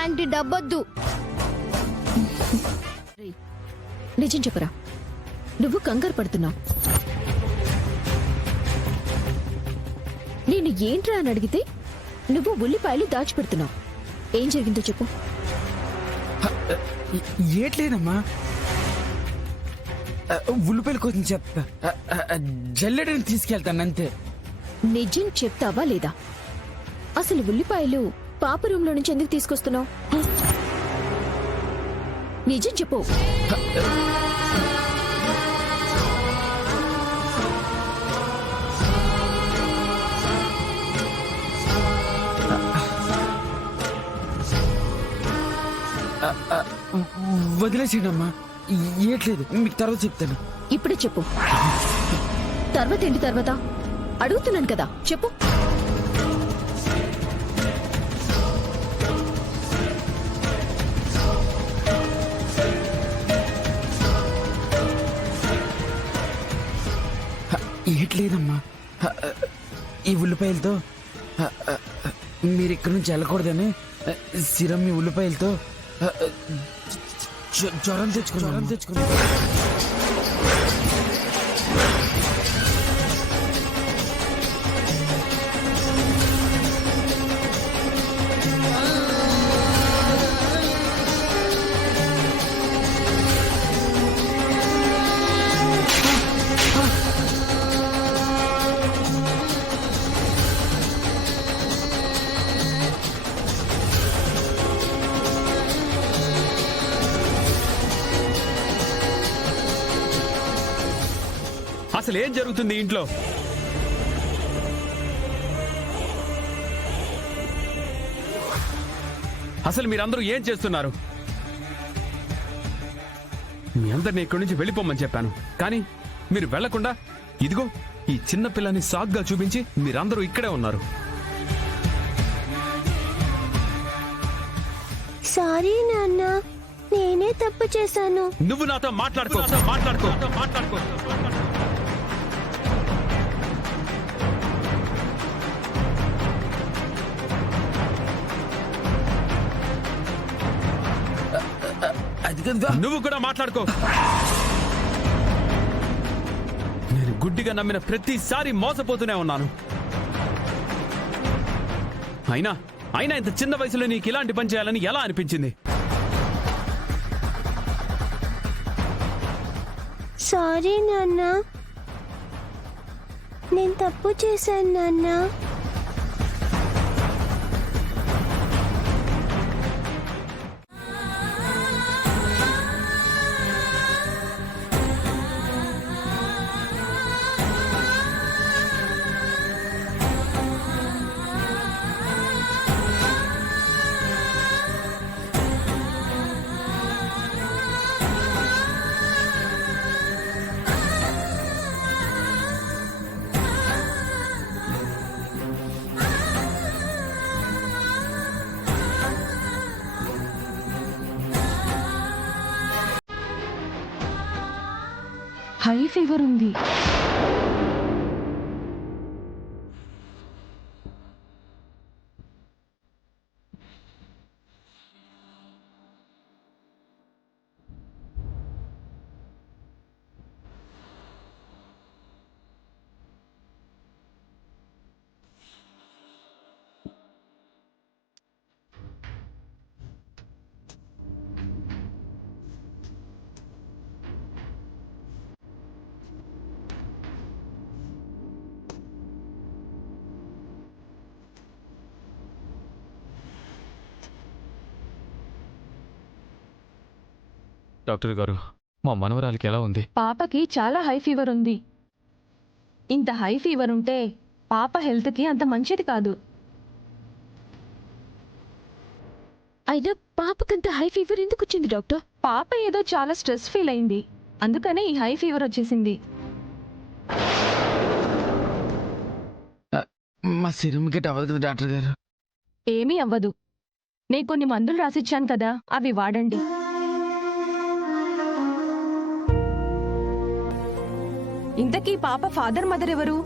లాంటి డబ్బొద్దు. నిజం చెప్పరా, నువ్వు కంగారు పడుతున్నావు. నేను ఏంట్రా అని అడిగితే నువ్వు ఉల్లిపాయలు దాచిపెడుతున్నావు. ఏం జరిగిందో చెప్పు. ఏట్లేదమ్మా, ఉల్లిపాయల కోసం చెప్తా, జల్లెడని తీసుకెళ్తాను అంతే. నిజం చెప్తావా లేదా? అసలు ఉల్లిపాయలు పాప రూమ్ లో నుంచి ఎందుకు తీసుకొస్తున్నావు? నిజం చెప్పు. వదిలేసేయడమ్మా, ఏట్లేదు, మీకు తర్వాత చెప్తాను. ఇప్పుడే చెప్పు. తర్వాత ఏంటి తర్వాత? అడుగుతున్నాను కదా, చెప్పు. ఏట్లేదమ్మా, ఈ ఉల్లిపాయలతో మీరు ఇక్కడి నుంచి వెళ్ళకూడదని సిరం మీ ఉల్లిపాయలతో జ్వరం తెచ్చుకున్నా. అసలు ఏం జరుగుతుంది ఇంట్లో? అసలు మీరందరూ ఏం చేస్తున్నారు? మీ అందరిని ఇక్కడి నుంచి వెళ్ళిపోమని చెప్పాను, కానీ మీరు వెళ్లకుండా ఇదిగో ఈ చిన్న పిల్లని సాగ్గా చూపించి మీరందరూ ఇక్కడే ఉన్నారు. సారీ నాన్న, నేనే తప్పు చేశాను. నువ్వు నాతో మాట్లాడుకో. అది కదా, నువ్వు కూడా మాట్లాడుకో. నేను గుడ్డిగా నమ్మిన ప్రతిసారి మోసపోతూనే ఉన్నాను. అయినా ఇంత చిన్న వయసులో నీకు ఇలాంటి పని చేయాలని ఎలా అనిపించింది? సారీ నాన్న, నేను తప్పు చేశాను నాన్న. హై ఫీవర్ ఉంది. డాక్టర్ గారు, మా మనవరాలికి ఎలా ఉంది? పాపకి చాలా హై ఫీవర్ ఉంది. ఇంత హై ఫీవర్ ఉంటే పాప హెల్త్కి అంత మంచిది కాదు. అయినా పాపకంత హై ఫీవర్ ఎందుకు వచ్చింది డాక్టర్? పాప ఏదో చాలా స్ట్రెస్ ఫీల్ అయింది, అందుకనే ఈ హై ఫీవర్ వచ్చేసింది. మా సిరం గిట్ అవ్వదు డాక్టర్ గారు. ఏమీ అవ్వదు. నేను కొన్ని మందులు రాసిచ్చాను కదా, అవి వాడండి. ఇంతకీ పాప ఫాదర్ మదర్ ఎవరు?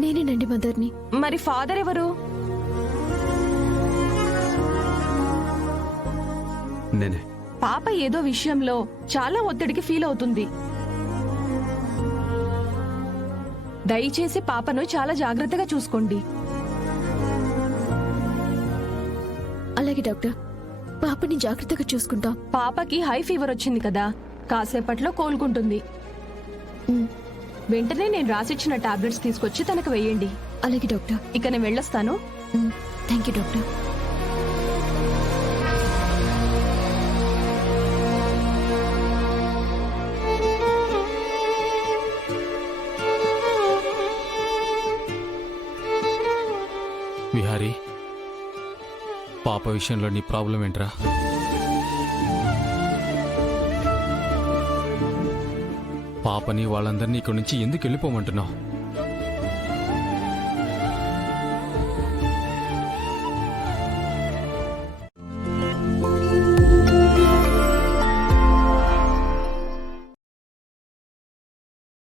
నేనేనండి మదర్ని. మరి ఫాదర్ ఎవరు? నేనే. పాప ఏదో విషయంలో చాలా ఒత్తిడికి ఫీల్ అవుతుంది. దయచేసి పాపను చాలా జాగ్రత్తగా చూసుకోండి. అలాగే డాక్టర్, పాపని జాగ్రత్తగా చూసుకుంటాం. పాపకి హై ఫీవర్ వచ్చింది కదా, కాసేపట్లో కోలుకుంటుంది. ఉమ్, వెంటనే నేను రాసిచ్చిన టాబ్లెట్స్ తీసుకొచ్చి తనకు వేయండి. అలాగే డాక్టర్. ఇక నేను వెళ్ళొస్తాను. Thank you doctor. విహారీ, పాప విషయంలో నీ ప్రాబ్లం ఏంట్రా? పాపని వాళ్ళందరినీ ఇక్కడి నుంచి ఎందుకు వెళ్ళిపోమంటున్నావు?